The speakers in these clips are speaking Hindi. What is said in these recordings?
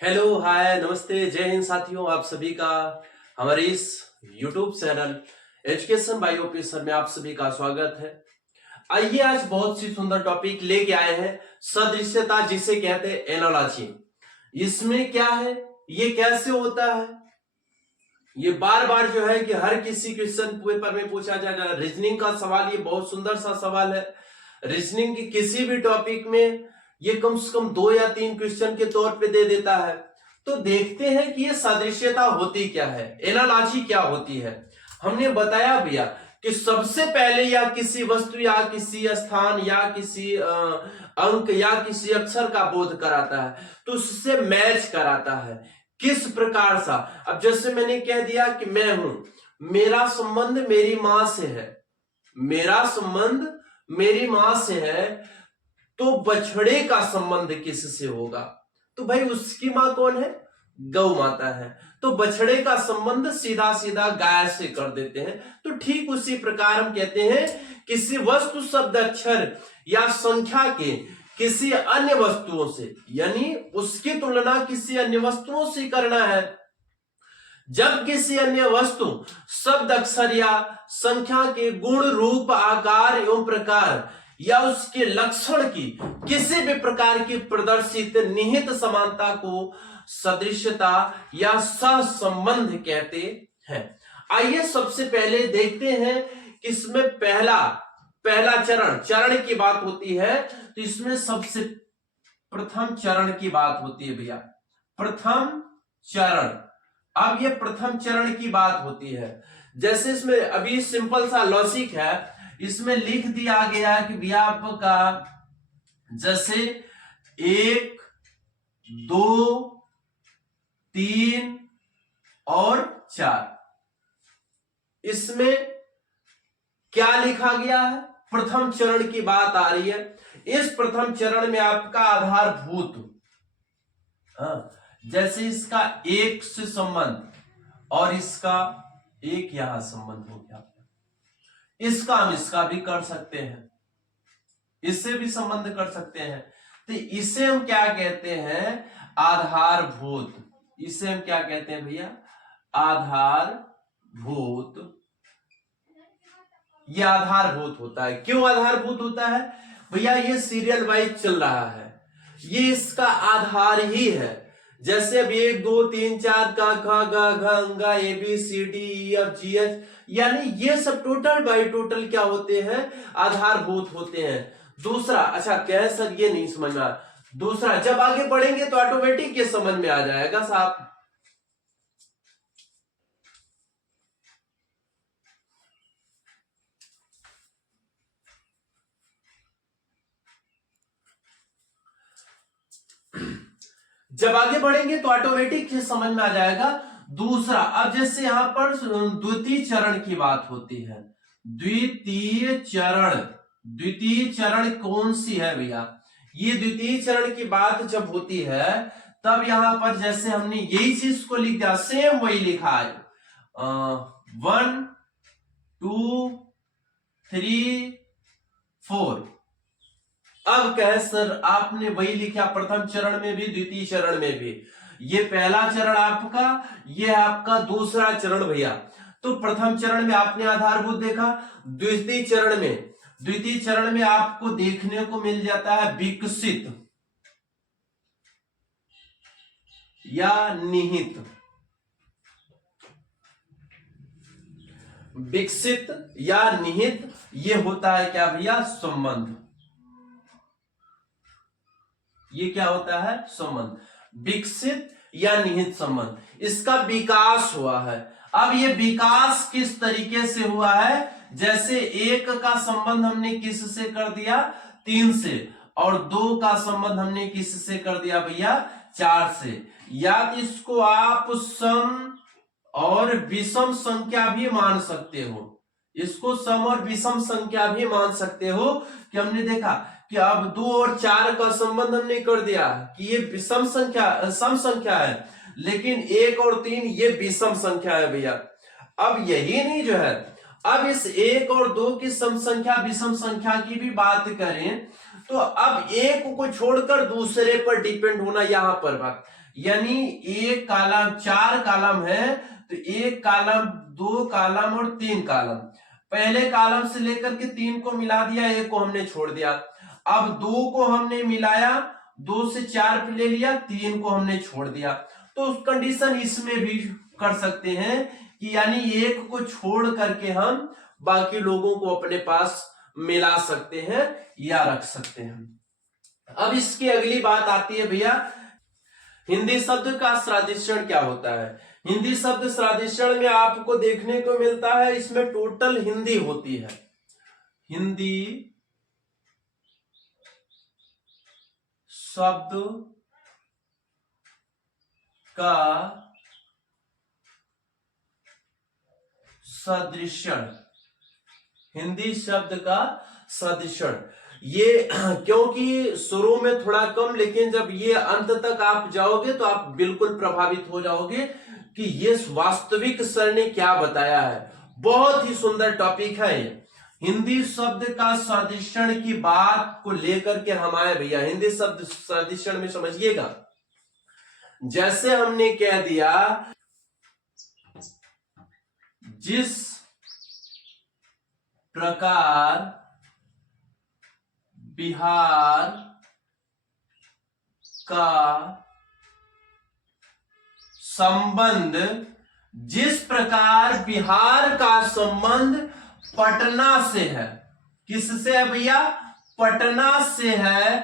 हेलो हाय नमस्ते जय हिंद साथियों, आप सभी का हमारे इस YouTube channel education by OP sir में आप सभी का स्वागत है। आइए आज बहुत सी सुंदर टॉपिक लेके आए हैं, सदृश्यता जिसे कहते हैं एनालॉजी। इसमें क्या है, ये कैसे होता है, ये बार बार जो है कि हर किसी क्वेश्चन पेपर में पूछा जाएगा। रीजनिंग का सवाल, ये बहुत सुंदर सा सवाल है। रीजनिंग की किसी भी टॉपिक में ये कम से कम 2 या 3 क्वेश्चन के तौर पे दे देता है। तो देखते हैं कि ये सादृश्यता होती क्या है, एनालॉजी क्या होती है। हमने बताया भैया कि सबसे पहले या किसी वस्तु या किसी स्थान या किसी अंक या किसी अक्षर का बोध कराता है, तो उससे मैच कराता है। किस प्रकार सा, अब जैसे मैंने कह दिया कि मैं हूं, मेरा संबंध मेरी मां से है, मेरा संबंध मेरी मां से है, तो बछड़े का संबंध किससे होगा? तो भाई उसकी मां कौन है? गौ माता है। तो बछड़े का संबंध सीधा सीधा गाय से कर देते हैं। तो ठीक उसी प्रकार हम कहते हैं किसी वस्तु शब्द अक्षर या संख्या के किसी अन्य वस्तुओं से, यानी उसकी तुलना किसी अन्य वस्तुओं से करना है। जब किसी अन्य वस्तु शब्द अक्षर या संख्या के गुण रूप आकार एवं प्रकार या उसके लक्षण की किसी भी प्रकार की प्रदर्शित निहित समानता को सदृश्यता या सहसंबंध कहते हैं। आइए सबसे पहले देखते हैं कि इसमें पहला चरण की बात होती है। तो इसमें सबसे प्रथम चरण की बात होती है भैया, प्रथम चरण। अब ये प्रथम चरण की बात होती है। जैसे इसमें अभी सिंपल सा लॉजिक है, इसमें लिख दिया गया कि भैया आपका जैसे 1, 2, 3 और 4, इसमें क्या लिखा गया है? प्रथम चरण की बात आ रही है। इस प्रथम चरण में आपका आधारभूत, जैसे इसका 1 से संबंध और इसका 1 यहां संबंध हो गया, इसका हम इसका भी कर सकते हैं, इससे भी संबंध कर सकते हैं। तो इसे हम क्या कहते हैं? आधारभूत। इसे हम क्या कहते हैं भैया? आधारभूत। यह आधारभूत होता है। क्यों आधारभूत होता है भैया? ये सीरियल वाइज चल रहा है, ये इसका आधार ही है। जैसे अब 1, 2, 3, 4 का ख ग घ A B C D E F G H, यानी ये सब टोटल बाई टोटल क्या होते हैं? आधारभूत होते हैं। दूसरा, अच्छा कह सर ये नहीं समझ में आ, दूसरा जब आगे बढ़ेंगे तो ऑटोमेटिक ये समझ में आ जाएगा साहब। जब आगे बढ़ेंगे तो ऑटोमेटिक ये समझ में आ जाएगा। दूसरा, अब जैसे यहां पर द्वितीय चरण की बात होती है। द्वितीय चरण कौन सी है भैया? ये द्वितीय चरण की बात जब होती है तब यहां पर जैसे हमने यही चीज को लिख दिया, सेम वही लिखा है, 1, 2, 3, 4। अब कहे सर आपने वही लिखा प्रथम चरण में भी द्वितीय चरण में भी। ये पहला चरण आपका, ये आपका दूसरा चरण भैया। तो प्रथम चरण में आपने आधारभूत देखा, द्वितीय चरण में आपको देखने को मिल जाता है विकसित या निहित। विकसित या निहित, ये होता है क्या भैया? संबंध। ये क्या होता है? संबंध। विकसित या निहित संबंध, इसका विकास हुआ है। अब ये विकास किस तरीके से हुआ है? जैसे 1 का संबंध हमने किस से कर दिया? 3 से, और 2 का संबंध हमने किस से कर दिया भैया? 4 से। या इसको आप सम और विषम संख्या भी मान सकते हो, इसको सम और विषम संख्या भी मान सकते हो। कि हमने देखा कि अब 2 और 4 का संबंध हमने कर दिया कि ये सम संख्या है, लेकिन 1 और 3 ये विषम संख्या है भैया। अब यही नहीं जो है, अब इस 1 और 2 की सम संख्या विषम संख्या की भी बात करें तो अब एक को छोड़कर दूसरे पर डिपेंड होना, यहां पर बात यानी एक कॉलम, 4 कॉलम है तो 1 कॉलम, 2 कॉलम और 3 कॉलम। पहले कॉलम से लेकर के 3 को मिला दिया, 1 को हमने छोड़ दिया। अब 2 को हमने मिलाया, 2 से 4 पे ले लिया, 3 को हमने छोड़ दिया। तो उस कंडीशन इसमें भी कर सकते हैं कि यानी 1 को छोड़ करके हम बाकी लोगों को अपने पास मिला सकते हैं या रख सकते हैं। अब इसकी अगली बात आती है भैया, हिंदी शब्द का सादृश्य क्या होता है। हिंदी शब्द सादृश्य में आपको देखने को मिलता है, इसमें टोटल हिंदी होती है। हिंदी शब्द का सदृशण, हिंदी शब्द का सदृशण, ये क्योंकि शुरू में थोड़ा कम, लेकिन जब ये अंत तक आप जाओगे तो आप बिल्कुल प्रभावित हो जाओगे कि ये वास्तविक सर ने क्या बताया है। बहुत ही सुंदर टॉपिक है ये। हिंदी शब्द का सदृशण की बात को लेकर के हम आए भैया। हिंदी शब्द सदृशण में समझिएगा, जैसे हमने कह दिया जिस प्रकार बिहार का संबंध, जिस प्रकार बिहार का संबंध पटना से है। किससे है भैया? पटना से है।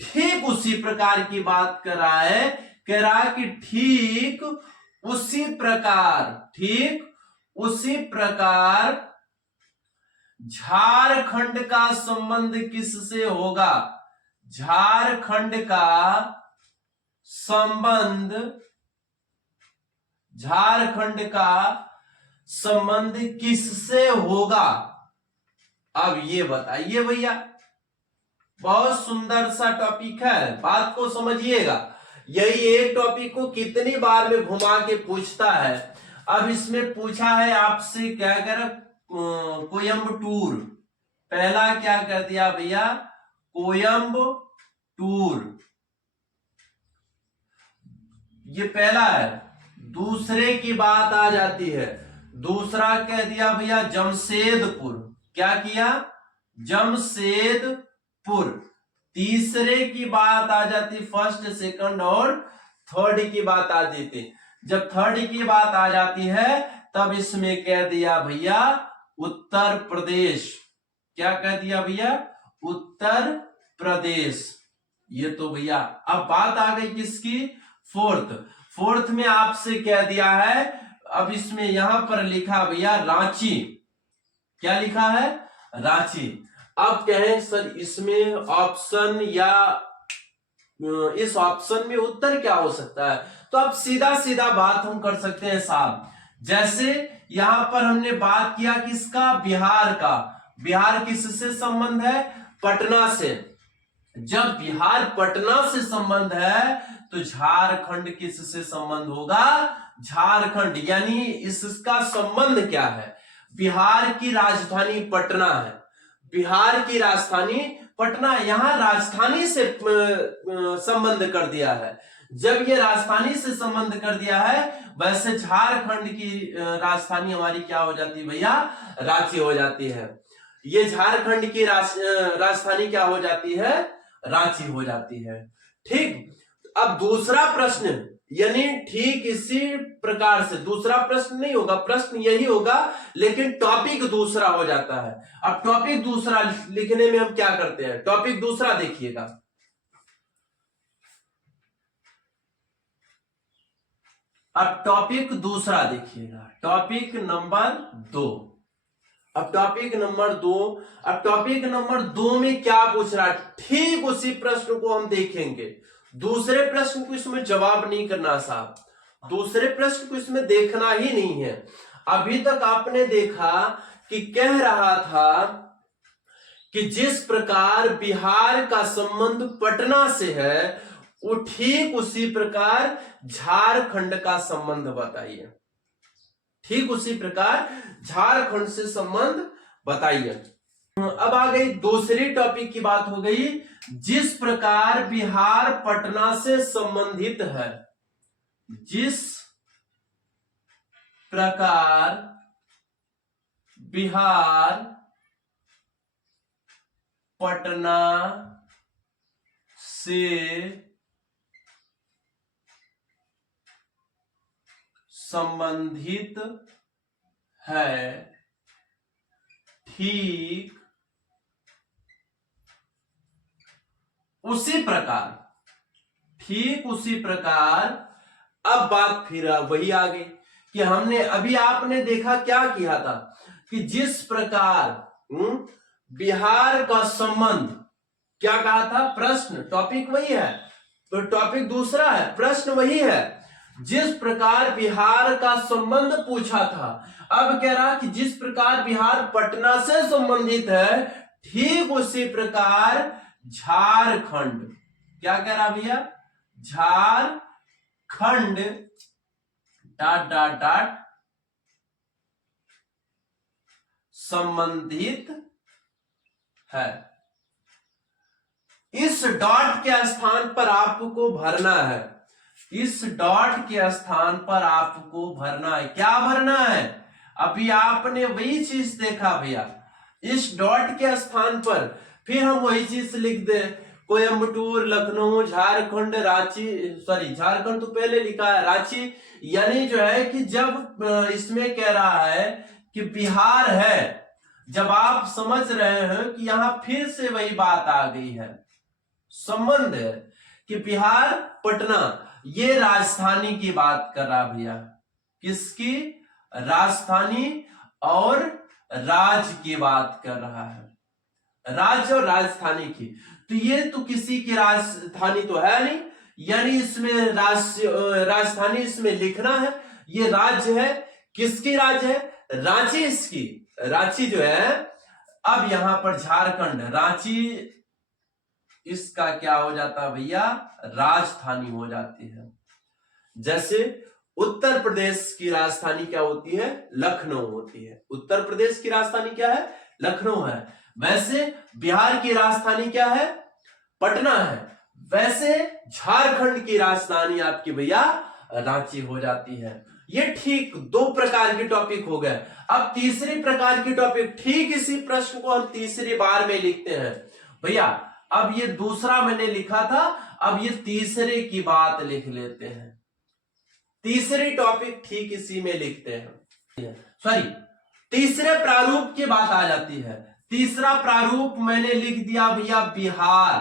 ठीक उसी प्रकार की बात कर रहा है, कह रहा कि ठीक उसी प्रकार, ठीक उसी प्रकार झारखंड का संबंध किससे होगा? झारखंड का संबंध, झारखंड का संबंध किससे होगा? अब ये बताइए भैया, बहुत सुंदर सा टॉपिक है, बात को समझिएगा। यही एक टॉपिक को कितनी बार में घुमा के पूछता है। अब इसमें पूछा है आपसे क्या कर, कोयम्बटूर। पहला क्या कर दिया भैया? कोयम्बटूर, ये पहला है। दूसरे की बात आ जाती है, दूसरा कह दिया भैया जमशेदपुर। क्या किया? जमशेदपुर। तीसरे की बात आ जाती, फर्स्ट, सेकंड और थर्ड की बात आ जाती। जब थर्ड की बात आ जाती है तब इसमें कह दिया भैया उत्तर प्रदेश। क्या कह दिया भैया? उत्तर प्रदेश। ये तो भैया अब बात आ गई किसकी? फोर्थ। फोर्थ में आपसे कह दिया है, अब इसमें यहां पर लिखा भैया रांची। क्या लिखा है? रांची। अब कहें सर इसमें ऑप्शन या इस ऑप्शन में उत्तर क्या हो सकता है? तो अब सीधा सीधा बात हम कर सकते हैं साहब। जैसे यहां पर हमने बात किया किसका? बिहार का। बिहार किससे संबंध है? पटना से। जब बिहार पटना से संबंध है तो झारखंड किससे संबंध होगा? झारखंड। यानी इसका संबंध क्या है? बिहार की राजधानी पटना है, बिहार की राजधानी पटना, यहां राजधानी से संबंध कर दिया है। जब ये राजधानी से संबंध कर दिया है, वैसे झारखंड की राजधानी हमारी क्या हो जाती है भैया? रांची हो जाती है। ये झारखंड की राजधानी क्या हो जाती है? रांची हो जाती है। ठीक। अब दूसरा प्रश्न, यानी ठीक इसी प्रकार से दूसरा प्रश्न नहीं होगा, प्रश्न यही होगा लेकिन टॉपिक दूसरा हो जाता है। अब टॉपिक दूसरा लिखने में हम क्या करते हैं? टॉपिक दूसरा देखिएगा, अब टॉपिक दूसरा देखिएगा, टॉपिक नंबर 2। अब टॉपिक नंबर 2, अब टॉपिक नंबर 2 में क्या पूछ रहा है? ठीक उसी प्रश्न को हम देखेंगे। दूसरे प्रश्न को इसमें जवाब नहीं करना साहब, दूसरे प्रश्न को इसमें देखना ही नहीं है। अभी तक आपने देखा कि कह रहा था कि जिस प्रकार बिहार का संबंध पटना से है, वो ठीक उसी प्रकार झारखंड का संबंध बताइए। ठीक उसी प्रकार झारखंड से संबंध बताइए। अब आ गई दूसरी टॉपिक की बात हो गई, जिस प्रकार बिहार पटना से संबंधित है। जिस प्रकार बिहार पटना से संबंधित है, ठीक उसी प्रकार अब बात फिर वही आ गई कि हमने अभी आपने देखा क्या किया था कि जिस प्रकार बिहार का संबंध, क्या कहा था, प्रश्न, टॉपिक वही है, तो टॉपिक दूसरा है, प्रश्न वही है, जिस प्रकार बिहार का संबंध पूछा था। अब कह रहा कि जिस प्रकार बिहार पटना से संबंधित है, ठीक उसी प्रकार झारखंड, क्या कह रहा भैया, झारखंड डॉट डॉट डॉट संबंधित है। इस डॉट के स्थान पर आपको भरना है, इस डॉट के स्थान पर आपको भरना है, क्या भरना है, अभी आपने वही चीज देखा भैया, इस डॉट के स्थान पर फिर हम वही चीज लिख दे, कोयम्बटूर, लखनऊ, झारखंड, रांची, सॉरी झारखंड तो पहले लिखा है, रांची, यानी जो है कि जब इसमें कह रहा है कि बिहार है, जब आप समझ रहे हैं कि यहां फिर से वही बात आ गई है, संबंध है कि बिहार पटना, ये राजधानी की बात कर रहा भैया, किसकी, राजधानी और राज्य की बात कर रहा है, राज्य और राजधानी की, तो ये तो किसी की राजधानी तो है नहीं, यानी इसमें राजधानी इसमें लिखना है, ये राज्य है, किसकी राज्य है, रांची, इसकी रांची जो है। अब यहां पर झारखंड, रांची इसका क्या हो जाता है भैया, राजधानी हो जाती है। जैसे उत्तर प्रदेश की राजधानी क्या होती है, लखनऊ होती है, उत्तर प्रदेश की राजधानी क्या है, लखनऊ है, वैसे बिहार की राजधानी क्या है, पटना है, वैसे झारखंड की राजधानी आपकी भैया रांची हो जाती है। ये ठीक दो प्रकार के टॉपिक हो गए। अब तीसरी प्रकार की टॉपिक, ठीक इसी प्रश्न को हम तीसरी बार में लिखते हैं भैया, अब ये दूसरा मैंने लिखा था, अब ये तीसरे की बात लिख लेते हैं, तीसरी टॉपिक ठीक इसी में लिखते हैं, सॉरी तीसरे प्रारूप की बात आ जाती है। तीसरा प्रारूप मैंने लिख दिया भैया बिहार,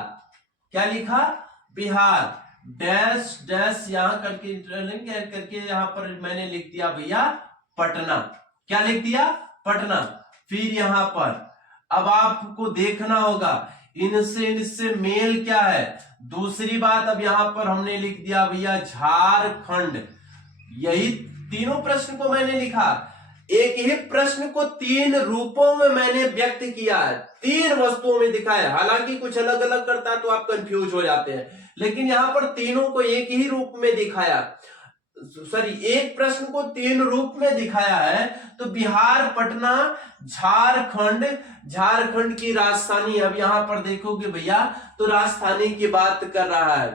क्या लिखा, बिहार, डैश डैश यहां करके यहां पर मैंने लिख दिया भैया पटना, क्या लिख दिया, पटना, फिर यहां पर अब आपको देखना होगा इनसे मेल क्या है, दूसरी बात, अब यहां पर हमने लिख दिया भैया झारखंड, यही तीनों प्रश्न को मैंने लिखा, एक ही प्रश्न को तीन रूपों में मैंने व्यक्त किया है, तीन वस्तुओं में दिखाया, हालांकि कुछ अलग अलग करता है तो आप कंफ्यूज हो जाते हैं, लेकिन यहां पर तीनों को एक ही रूप में दिखाया, सॉरी एक प्रश्न को तीन रूप में दिखाया है, तो बिहार पटना झारखंड, झारखंड की राजधानी, अब यहां पर देखोगे भैया तो राजधानी की बात कर रहा है,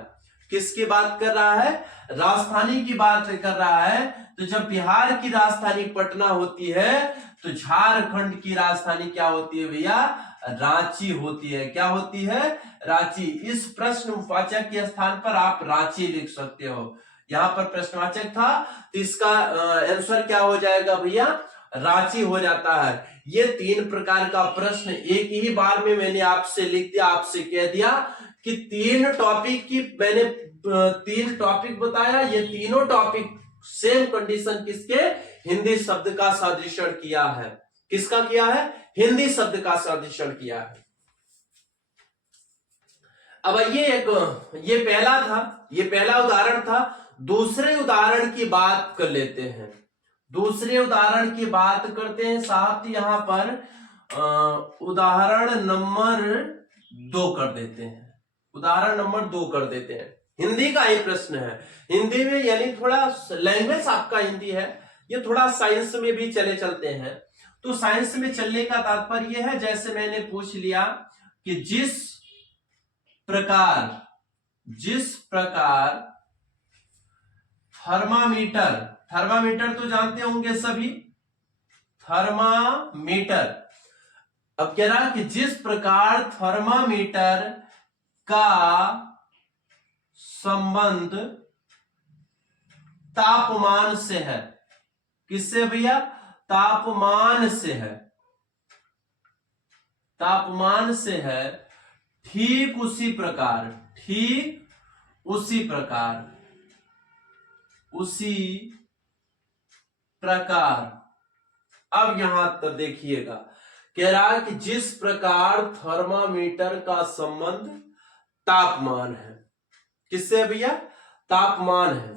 किसकी बात कर रहा है, राजधानी की बात कर रहा है, तो जब बिहार की राजधानी पटना होती है तो झारखंड की राजधानी क्या होती है भैया, रांची होती है, क्या होती है, रांची। इस प्रश्नवाचक के स्थान पर आप रांची लिख सकते हो, यहां पर प्रश्नवाचक था तो इसका आंसर क्या हो जाएगा भैया, रांची हो जाता है। ये तीन प्रकार का प्रश्न एक ही बार में मैंने आपसे लिख दिया, आपसे कह दिया कि तीन टॉपिक की मैंने तीन टॉपिक बताया, ये तीनों टॉपिक सेम कंडीशन किसके, हिंदी शब्द का सादृश्यण किया है, किसका किया है, हिंदी शब्द का सादृश्यण किया है। अब ये पहला था, ये पहला उदाहरण था, दूसरे उदाहरण की बात कर लेते हैं, दूसरे उदाहरण की बात करते हैं साहब, यहां पर उदाहरण नंबर 2 कर देते हैं, उदाहरण नंबर 2 कर देते हैं, हिंदी का ही प्रश्न है, हिंदी में यानी थोड़ा लैंग्वेज आपका हिंदी है, ये थोड़ा साइंस में भी चले चलते हैं, तो साइंस में चलने का तात्पर्य यह है, जैसे मैंने पूछ लिया कि जिस प्रकार थर्मामीटर, थर्मामीटर तो जानते होंगे सभी, थर्मामीटर। अब कह रहा कि जिस प्रकार थर्मामीटर का संबंध तापमान से है, किससे भैया? तापमान से है, तापमान से है, ठीक उसी प्रकार, ठीक उसी प्रकार, उसी प्रकार। अब यहां तक देखिएगा, कह रहा है कि जिस प्रकार थर्मामीटर का संबंध तापमान है, किससे भैया? तापमान है,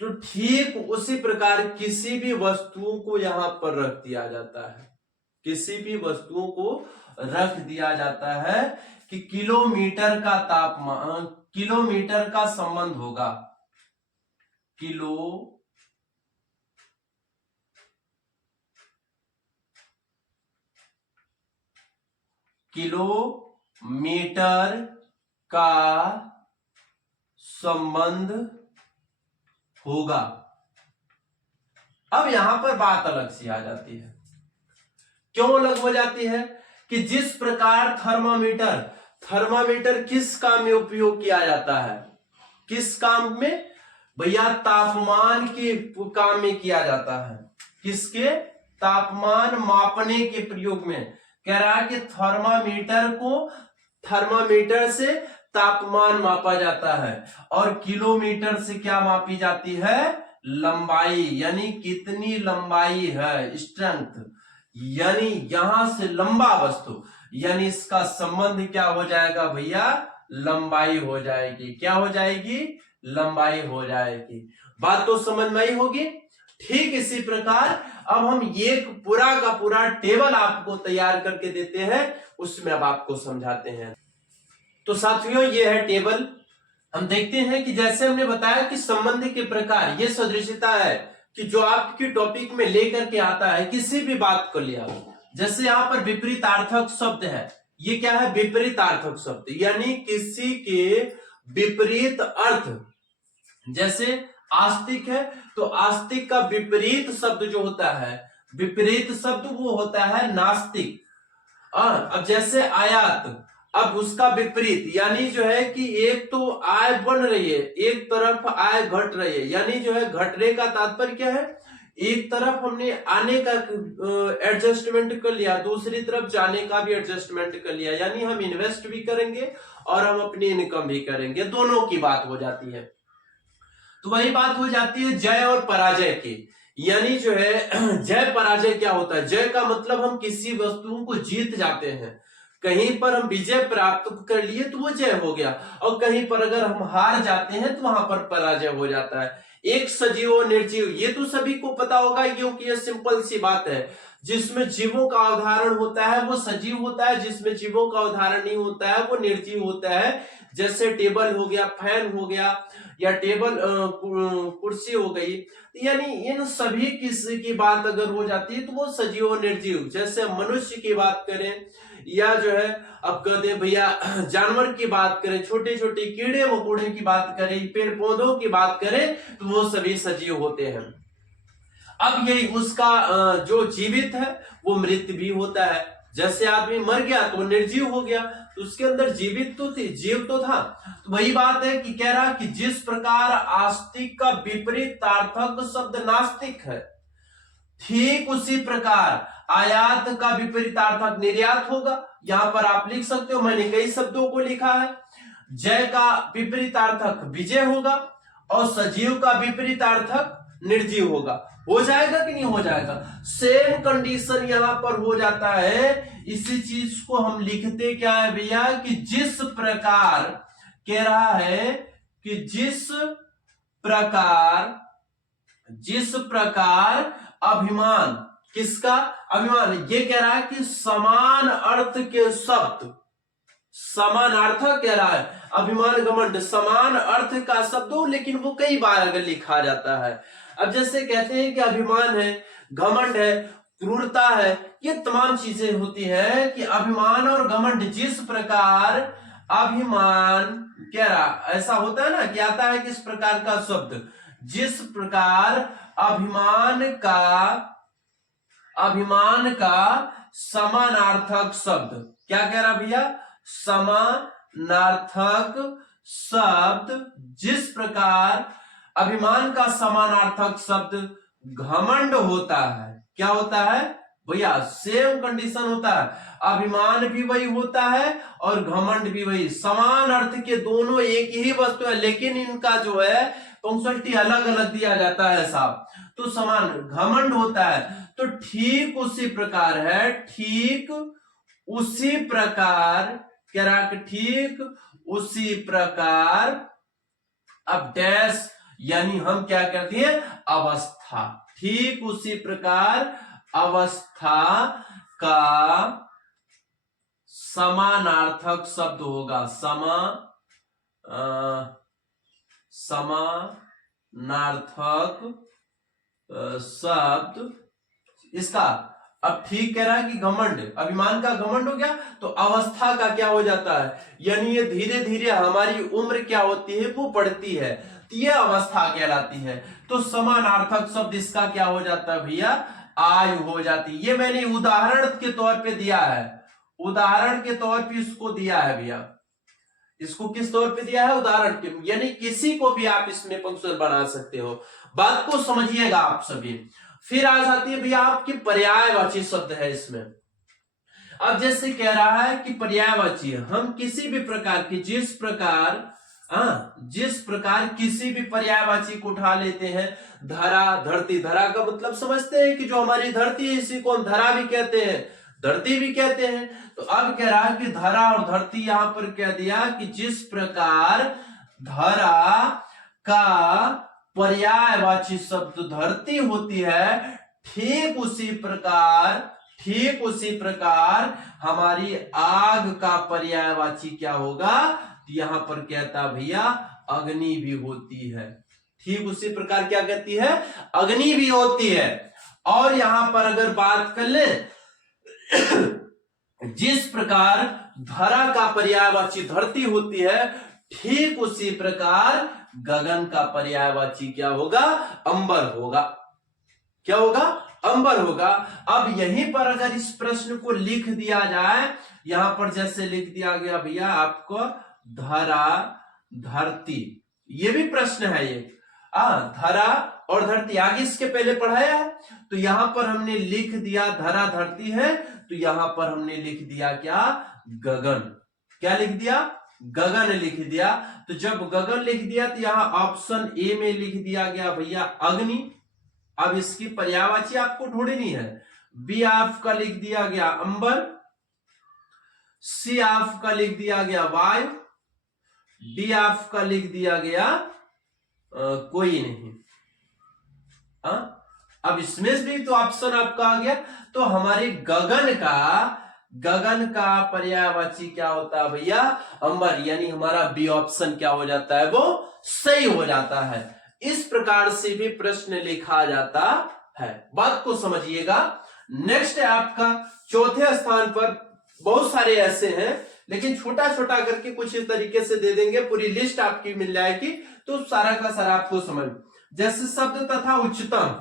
तो ठीक उसी प्रकार किसी भी वस्तुओं को यहां पर रख दिया जाता है, किसी भी वस्तुओं को रख दिया जाता है कि किलोमीटर का तापमान, किलोमीटर का संबंध होगा, किलोमीटर का संबंध होगा। अब यहां पर बात अलग सी आ जाती है। क्यों अलग हो जाती है? कि जिस प्रकार थर्मामीटर, थर्मामीटर किस काम में उपयोग किया जाता है? किस काम में भैया? तापमान के काम में किया जाता है। किसके? तापमान मापने के प्रयोग में। कह रहा है कि थर्मामीटर को, थर्मामीटर से तापमान मापा जाता है, और किलोमीटर से क्या मापी जाती है? लंबाई, यानी कितनी लंबाई है, स्ट्रेंथ, यानी यहां से लंबा वस्तु, यानी इसका संबंध क्या हो जाएगा भैया? लंबाई हो जाएगी। क्या हो जाएगी? लंबाई हो जाएगी। बात तो समझ में आई होगी। ठीक इसी प्रकार अब हम एक पूरा का पूरा टेबल आपको तैयार करके देते हैं, उसमें अब आपको समझाते हैं। तो साथियों ये है टेबल। हम देखते हैं कि जैसे हमने बताया कि संबंध के प्रकार, ये सदृशता है कि जो आपके टॉपिक में लेकर के आता है किसी भी बात को ले आओ। जैसे यहां पर विपरीतार्थक शब्द है, ये क्या है? विपरीतार्थक शब्द, यानी किसी के विपरीत अर्थ। जैसे आस्तिक है, तो आस्तिक का विपरीत शब्द जो होता है, विपरीत शब्द वो होता है नास्तिक। अब जैसे आयात, अब उसका विपरीत, यानी जो है कि एक तो आय बढ़ रही है, एक तरफ आय घट रही है, यानी जो है घटने का तात्पर्य क्या है? एक तरफ हमने आने का एडजस्टमेंट कर लिया, दूसरी तरफ जाने का भी एडजस्टमेंट कर लिया, यानी हम इन्वेस्ट भी करेंगे और हम अपनी इनकम भी करेंगे, दोनों की बात हो जाती है। तो वही बात हो जाती है जय और पराजय की। यानी जो है जय पराजय क्या होता है? जय का मतलब हम किसी वस्तु को जीत जाते हैं, कहीं पर हम विजय प्राप्त कर लिए तो वो जय हो गया, और कहीं पर अगर हम हार जाते हैं तो वहां पर पराजय हो जाता है। एक सजीव और निर्जीव, ये तो सभी को पता होगा क्योंकि ये सिंपल सी बात है। जिसमें जीवों का उदाहरण होता है वो सजीव होता है, जिसमें जीवों का उदाहरण नहीं होता है वो निर्जीव होता है। जैसे टेबल हो गया, फैन हो गया, या टेबल कुर्सी हो गई, यानी इन सभी की बात अगर हो जाती है तो वो सजीव और निर्जीव। जैसे मनुष्य की बात करें, या जो है अब कहते हैं भैया जानवर की बात करें, छोटे छोटे कीड़े मकोड़े की बात करें, पेड़ पौधों की बात करें, तो वो सभी सजीव होते हैं। अब यही उसका जो जीवित है वो मृत भी होता है। जैसे आदमी मर गया तो निर्जीव हो गया, तो उसके अंदर जीवित तो थी, जीव तो था। तो वही बात है कि कह रहा कि जिस प्रकार आस्तिक का विपरीतार्थक शब्द नास्तिक है, ठीक उसी प्रकार आयात का विपरीतार्थक निर्यात होगा। यहां पर आप लिख सकते हो, मैंने कई शब्दों को लिखा है। जय का विपरीतार्थक विजय होगा, और सजीव का विपरीतार्थक निर्जीव होगा। हो जाएगा कि नहीं हो जाएगा? सेम कंडीशन यहां पर हो जाता है। इसी चीज को हम लिखते क्या है भैया? कि जिस प्रकार कह रहा है कि जिस प्रकार अभिमान, किसका अभिमान? ये कह रहा है कि समान अर्थ के शब्द, समानार्थक कह रहा है। अभिमान घमंड समान अर्थ का शब्द हो, लेकिन वो कई बार अगर लिखा जाता है। अब जैसे कहते हैं कि अभिमान है, घमंड है, क्रूरता है, ये तमाम चीजें होती है कि अभिमान और घमंड जिस प्रकार अभिमान कह रहा, ऐसा होता है ना कि आता है किस प्रकार का शब्द, जिस प्रकार अभिमान का समानार्थक शब्द, क्या कह रहा भैया, समानार्थक शब्द, जिस प्रकार अभिमान का समानार्थक शब्द घमंड होता है, क्या होता है भैया, सेम कंडीशन होता है, अभिमान भी वही होता है और घमंड भी वही, समान अर्थ के दोनों एक ही वस्तु है, लेकिन इनका जो है पंक्चुअलिटी अलग अलग दिया जाता है साहब। तो समान घमंड होता है, तो ठीक उसी प्रकार है, ठीक उसी प्रकार, कह रहा कि ठीक उसी प्रकार, अब डैश यानी हम क्या करते हैं, अवस्था, ठीक उसी प्रकार अवस्था का समानार्थक शब्द होगा, समानार्थक शब्द इसका। अब ठीक कह रहा है कि घमंड, अभिमान का घमंड हो गया, तो अवस्था का क्या हो जाता है, यानी ये धीरे धीरे हमारी उम्र क्या होती है, वो बढ़ती है, तो ये अवस्था कहलाती है। तो समानार्थक शब्द इसका क्या हो जाता है भैया, आयु हो जाती है। ये मैंने उदाहरण के तौर पे दिया है, उदाहरण के तौर पे इसको दिया है भैया, इसको किस तौर पे दिया है, उदाहरण के, यानी किसी को भी आप इसमें पंक्चुअल बना सकते हो। बात को समझिएगा आप सभी। फिर आ जाती है भैया आपकी पर्यायवाची शब्द है इसमें। अब जैसे कह रहा है कि पर्यायवाची, हम किसी भी प्रकार की, जिस प्रकार किसी भी पर्यायवाची को उठा लेते हैं, धरा, धरती, धरा का मतलब समझते हैं कि जो हमारी धरती है इसी को हम धरा भी कहते हैं, धरती भी कहते हैं। तो अब कह रहा है कि धरा और धरती, यहां पर कह दिया कि जिस प्रकार धरा का पर्यायवाची शब्द धरती होती है, ठीक उसी प्रकार हमारी आग का पर्यायवाची क्या होगा, यहां पर कहता भैया अग्नि भी होती है, ठीक उसी प्रकार क्या कहती है, अग्नि भी होती है। और यहां पर अगर बात कर ले, जिस प्रकार धरा का पर्यायवाची धरती होती है, ठीक उसी प्रकार गगन का पर्यायवाची क्या होगा, अंबर होगा, क्या होगा, अंबर होगा। अब यहीं पर अगर इस प्रश्न को लिख दिया जाए, यहां पर जैसे लिख दिया गया भैया आपको धरा, धरती, ये भी प्रश्न है ये, धरा और धरती, आगे इसके पहले पढ़ाया, तो यहां पर हमने लिख दिया धरा धरती है, तो यहां पर हमने लिख दिया क्या, गगन, क्या लिख दिया, गगन लिख दिया। तो जब गगन लिख दिया तो यहां ऑप्शन ए में लिख दिया गया भैया अग्नि। अब इसकी पर्यायवाची आपको ढूंढनी है, बी आपका लिख दिया गया अंबर, सी आपका लिख दिया गया वायु, डी आपका लिख दिया गया कोई नहीं। अब इसमें भी तो ऑप्शन आपका आ गया, तो हमारे गगन का पर्यायवाची क्या होता है भैया, अंबर, यानी हमारा बी ऑप्शन क्या हो जाता है, वो सही हो जाता है। इस प्रकार से भी प्रश्न लिखा जाता है, बात को समझिएगा। नेक्स्ट है आपका चौथे स्थान पर, बहुत सारे ऐसे हैं लेकिन छोटा छोटा करके कुछ इस तरीके से दे देंगे, पूरी लिस्ट आपकी मिल जाएगी, तो सारा का सारा आपको समझ। जैसे शब्द तथा उच्चतम,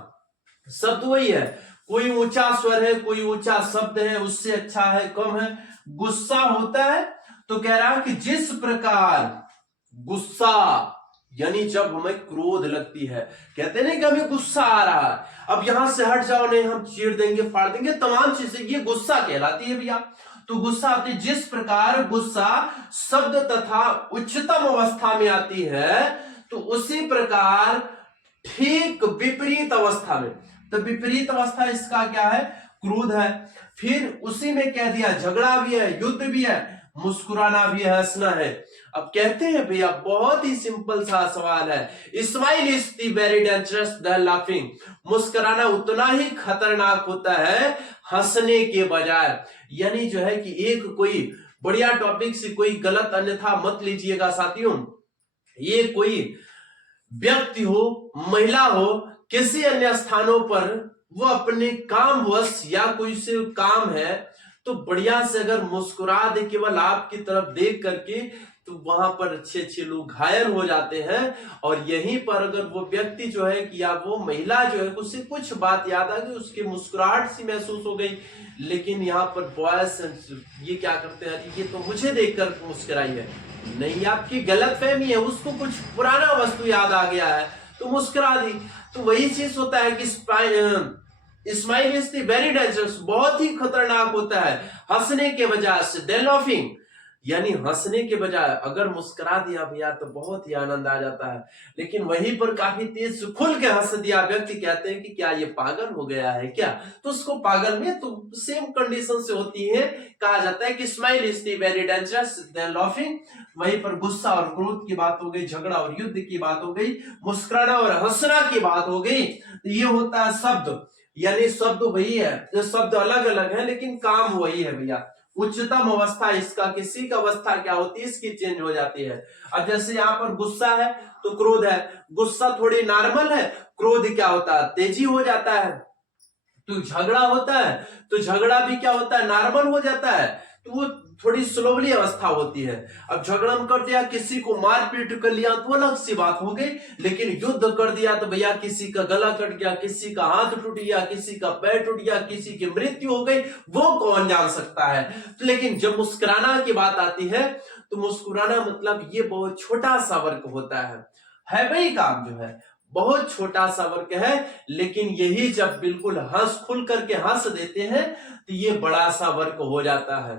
शब्द वही है, कोई ऊंचा स्वर है, कोई ऊंचा शब्द है, उससे अच्छा है, कम है। गुस्सा होता है, तो कह रहा है कि जिस प्रकार गुस्सा, यानी जब हमें क्रोध लगती है, कहते नहीं कि हमें गुस्सा आ रहा है, अब यहां से हट जाओ, नहीं हम चीर देंगे, फाड़ देंगे, तमाम चीजें, ये गुस्सा कहलाती है भैया। तो गुस्सा आती है, जिस प्रकार गुस्सा शब्द तथा उच्चतम अवस्था में आती है, तो उसी प्रकार ठीक विपरीत अवस्था में, तो विपरीत अवस्था इसका क्या है, क्रोध है। फिर उसी में कह दिया झगड़ा भी है, युद्ध भी है, मुस्कुराना भी है, हंसना है। अब कहते हैं भैया बहुत ही सिंपल सा सवाल है, smile is the very dangerous than laughing, मुस्कुराना उतना ही खतरनाक होता है हंसने के बजाय। यानी जो है कि एक कोई बढ़िया टॉपिक से कोई गलत अन्यथा मत लीजिएगा साथियों, ये कोई व्यक्ति हो, महिला हो, किसी अन्य स्थानों पर वो अपने कामवश या कोई से काम है, तो बढ़िया से अगर मुस्कुरा दे केवल आपकी तरफ देख करके, तो वहां पर अच्छे अच्छे लोग घायल हो जाते हैं। और यहीं पर अगर वो व्यक्ति जो है कि या वो महिला जो है उससे कुछ बात याद आ गई, उसकी मुस्कुराहट सी महसूस हो गई, लेकिन यहाँ पर बॉयज ये क्या करते हैं, ये तो मुझे देखकर मुस्कुराई है, नहीं आपकी गलतफहमी है, उसको कुछ पुराना वस्तु याद आ गया है तो मुस्कुरा दी। तो वही चीज होता है कि smile is the very dangerous, बहुत ही खतरनाक होता है हंसने के बजाय से, देन लाफिंग, यानी हंसने के बजाय अगर मुस्कुरा दिया भैया तो बहुत ही आनंद आ जाता है, लेकिन वहीं पर काफी तेज खुल के हंस दिया, व्यक्ति कहते हैं कि क्या ये पागल हो गया है क्या, तो उसको पागल में तो सेम कंडीशन से होती है, कहा जाता है कि smile is the very dangerous than laughing. वहीं पर गुस्सा और क्रोध की बात हो गई, झगड़ा और युद्ध की बात हो गई, मुस्कुराना और हंसना की बात हो गई। तो ये होता है शब्द, यानी शब्द वही है, जो शब्द अलग अलग है लेकिन काम वही है भैया। उच्चतम अवस्था इसका, किसी का अवस्था क्या होती है इसकी चेंज हो जाती है। अब जैसे यहाँ पर गुस्सा है तो क्रोध है, गुस्सा थोड़ी नॉर्मल है, क्रोध क्या होता है तेजी हो जाता है। तो झगड़ा होता है तो झगड़ा भी क्या होता है नॉर्मल हो जाता है, तो वो थोड़ी स्लोली अवस्था होती है। अब झगड़ा कर दिया, किसी को मारपीट कर लिया तो अलग सी बात हो गई, लेकिन युद्ध कर दिया तो भैया किसी का गला कट गया, किसी का हाथ टूट गया, किसी का पैर टूट गया, किसी की मृत्यु हो गई, वो कौन जान सकता है। तो लेकिन जब मुस्कुराना की बात आती है तो मुस्कुराना मतलब ये बहुत छोटा सा वर्क होता है वही काम जो है बहुत छोटा सा वर्क है, लेकिन यही जब बिल्कुल हंस खुल करके हंस देते हैं तो ये बड़ा सा वर्क हो जाता है।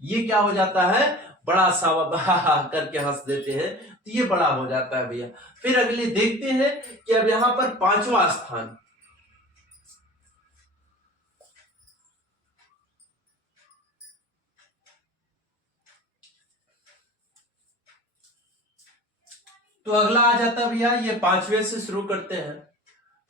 ये क्या हो जाता है, बड़ा सा करके हंस देते हैं तो ये बड़ा हो जाता है भैया। फिर अगले देखते हैं कि अब यहां पर पांचवा स्थान, तो अगला आ जाता है भैया, ये पांचवे से शुरू करते हैं।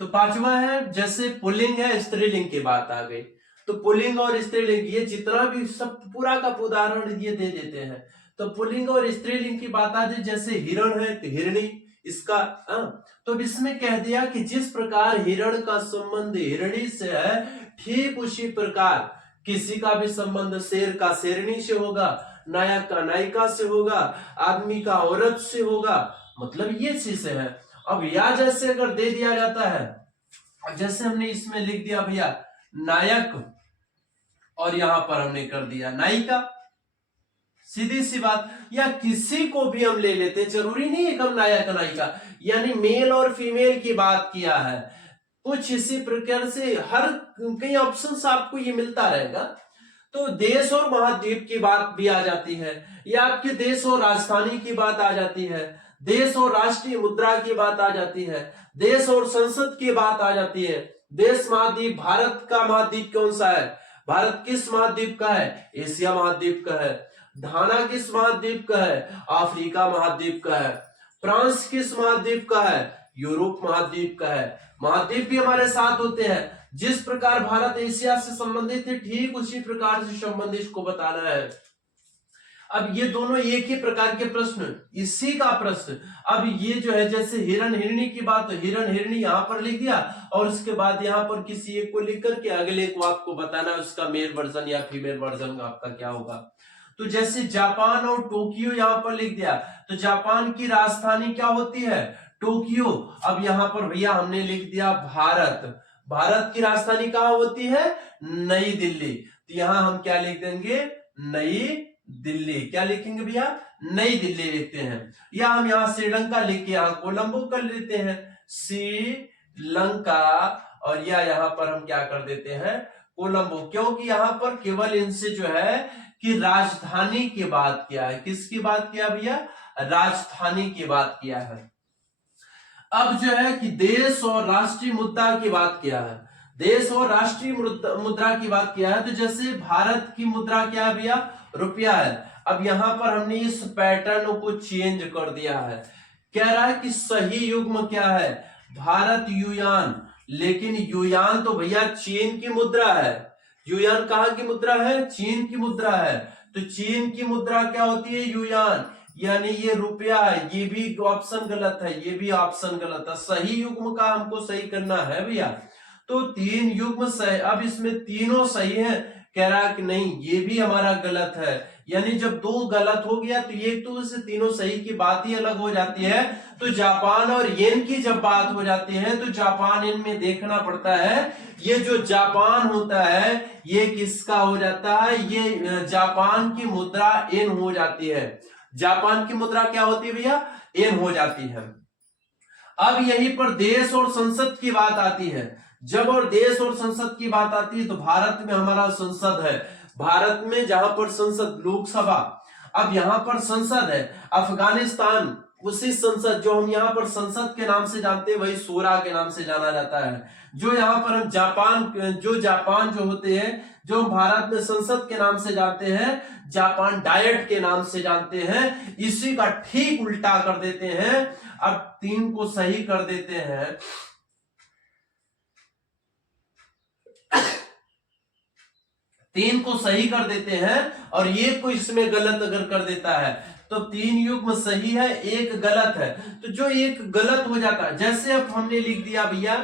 तो पांचवा है, जैसे पुल्लिंग है स्त्रीलिंग की बात आ गई, तो पुल्लिंग और स्त्रीलिंग ये जितना भी सब पूरा का उदाहरण ये दे देते हैं। तो पुल्लिंग और स्त्रीलिंग की बात आ जाए, जैसे हिरण है तो हिरणी, इसका तो इसमें कह दिया कि जिस प्रकार हिरण का संबंध हिरणी से है, ठीक उसी प्रकार किसी का भी संबंध शेर का शेरनी से होगा, नायक का नायिका से होगा, आदमी का औरत से होगा, मतलब ये चीज है। अब या जैसे अगर दे दिया जाता है, जैसे हमने इसमें लिख दिया भैया नायक और यहां पर हमने कर दिया नायिका, सीधी सी बात, या किसी को भी हम ले लेते, जरूरी नहीं है हम नायक नायिका, यानी मेल और फीमेल की बात किया है। कुछ इसी प्रकार से हर कई ऑप्शंस आपको ये मिलता रहेगा। तो देश और महाद्वीप की बात भी आ जाती है, या आपके देश और राजधानी की बात आ जाती है, देश और राष्ट्रीय मुद्रा की बात आ जाती है, देश और संसद की बात आ जाती है, देश महाद्वीप, भारत का महाद्वीप कौन सा है, भारत किस महाद्वीप का है, एशिया महाद्वीप का है, घाना किस महाद्वीप का है, अफ्रीका महाद्वीप का है, फ्रांस किस महाद्वीप का है, यूरोप महाद्वीप का है। महाद्वीप भी हमारे साथ होते हैं, जिस प्रकार भारत एशिया से संबंधित है ठीक उसी प्रकार से संबंधित को बताना है। अब ये दोनों एक ही प्रकार के प्रश्न, इसी का प्रश्न। अब ये जो है जैसे हिरण हिरणी की बात, तो हिरण हिरणी यहाँ पर लिख दिया और उसके बाद यहाँ पर किसी एक को लिख करके अगले को आपको बताना है उसका मेल वर्जन या फीमेल वर्जन आपका क्या होगा। तो जैसे जापान और टोक्यो यहाँ पर लिख दिया, तो जापान की राजधानी क्या होती है, टोक्यो। अब यहाँ पर भैया हमने लिख दिया भारत, भारत की राजधानी कहाँ होती है, नई दिल्ली, तो यहाँ हम क्या लिख देंगे, नई दिल्ली। क्या लिखेंगे भैया, नई दिल्ली लिखते हैं। या हम यहाँ श्रीलंका लिख के यहाँ कोलंबो कर लेते हैं, श्रीलंका, और या यहाँ पर हम क्या कर देते हैं, कोलंबो, क्योंकि यहाँ पर केवल इनसे जो है कि राजधानी की बात किया है। किसकी बात किया भैया, राजधानी की बात किया है। अब जो है कि देश और राष्ट्रीय मुद्रा की बात किया है, देश और राष्ट्रीय मुद्रा की बात किया है। तो जैसे भारत की मुद्रा क्या है भैया, रुपया है। अब यहां पर हमने इस पैटर्न को चेंज कर दिया है, कह रहा है कि सही युग्म क्या है, भारत युयान, लेकिन युयान तो भैया चीन की मुद्रा है। युयान कहां की मुद्रा है, चीन की मुद्रा है। तो चीन की मुद्रा क्या होती है, युयान, यानी ये रुपया है। ये भी ऑप्शन गलत है, ये भी ऑप्शन गलत है, सही युग्म का हमको सही करना है भैया। तो तीन युग्म सही, अब इसमें तीनों सही है कह रहा कि नहीं ये भी हमारा गलत है। यानी जब दो गलत हो गया तो ये तो से तीनों सही की बात ही अलग हो जाती है। तो जापान और येन की जब बात हो जाती है तो जापान येन में देखना पड़ता है, ये जो जापान होता है ये किसका हो जाता है, ये जापान की मुद्रा येन हो जाती है। जापान की मुद्रा क्या होती है भैया, येन हो जाती है। अब यहीं पर देश और संसद की बात आती है। जब और देश और संसद की बात आती है तो भारत में हमारा संसद है, भारत में जहां पर संसद लोकसभा, अब यहां पर संसद है। अफगानिस्तान उसी संसद जो हम यहाँ पर संसद के नाम से जानते हैं वही शूरा के नाम से जाना जाता है। जो यहाँ पर हम जापान जो होते हैं, जो हम भारत में संसद के नाम से जानते हैं, जापान डायट के नाम से जानते हैं, इसी का ठीक उल्टा कर देते हैं। अब 3 को सही कर देते हैं, 3 को सही कर देते हैं और ये कोई इसमें गलत अगर कर देता है तो 3 युग्म सही है, 1 गलत है। तो जो 1 गलत हो जाता है, जैसे अब हमने लिख दिया भैया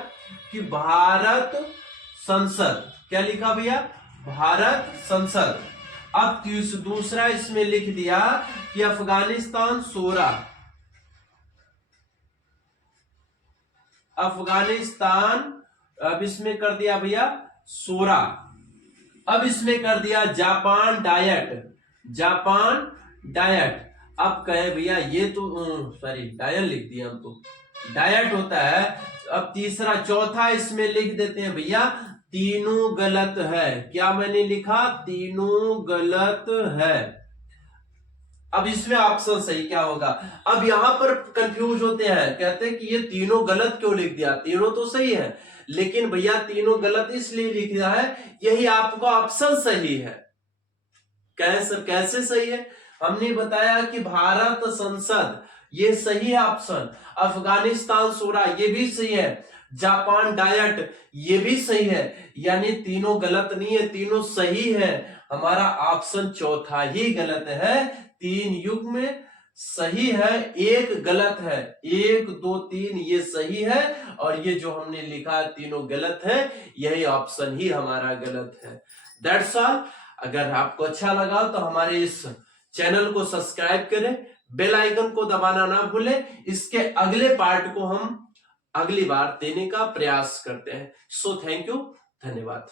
कि भारत संसद, क्या लिखा भैया, भारत संसद। अब दूसरा इसमें लिख दिया कि अफगानिस्तान शूरा, अफगानिस्तान, अब इसमें कर दिया भैया शूरा। अब इसमें कर दिया जापान डायट, जापान डायट। अब कहे भैया ये तो सॉरी डायन लिख दिया हम, तो डायट होता है। अब तीसरा चौथा इसमें लिख देते हैं भैया तीनों गलत है। क्या मैंने लिखा, तीनों गलत है। अब इसमें ऑप्शन सही क्या होगा, अब यहां पर कंफ्यूज होते हैं, कहते हैं कि ये तीनों गलत क्यों लिख दिया, तीनों तो सही है, लेकिन भैया तीनों गलत इसलिए लिख दिया है, यही आपका ऑप्शन सही है। कैसे सही है, हमने बताया कि भारत संसद ये सही है ऑप्शन, अफगानिस्तान शूरा ये भी सही है, जापान डायट ये भी सही है, यानी तीनों गलत नहीं है, तीनों सही है। हमारा ऑप्शन चौथा ही गलत है। 3 युग्म सही है, 1 गलत है। 1 2 3 ये सही है और ये जो हमने लिखा तीनों गलत है, यही ऑप्शन ही हमारा गलत है। That's all. अगर आपको अच्छा लगा तो हमारे इस चैनल को सब्सक्राइब करें, बेल आइकन को दबाना ना भूलें। इसके अगले पार्ट को हम अगली बार देने का प्रयास करते हैं। सो थैंक यू, धन्यवाद।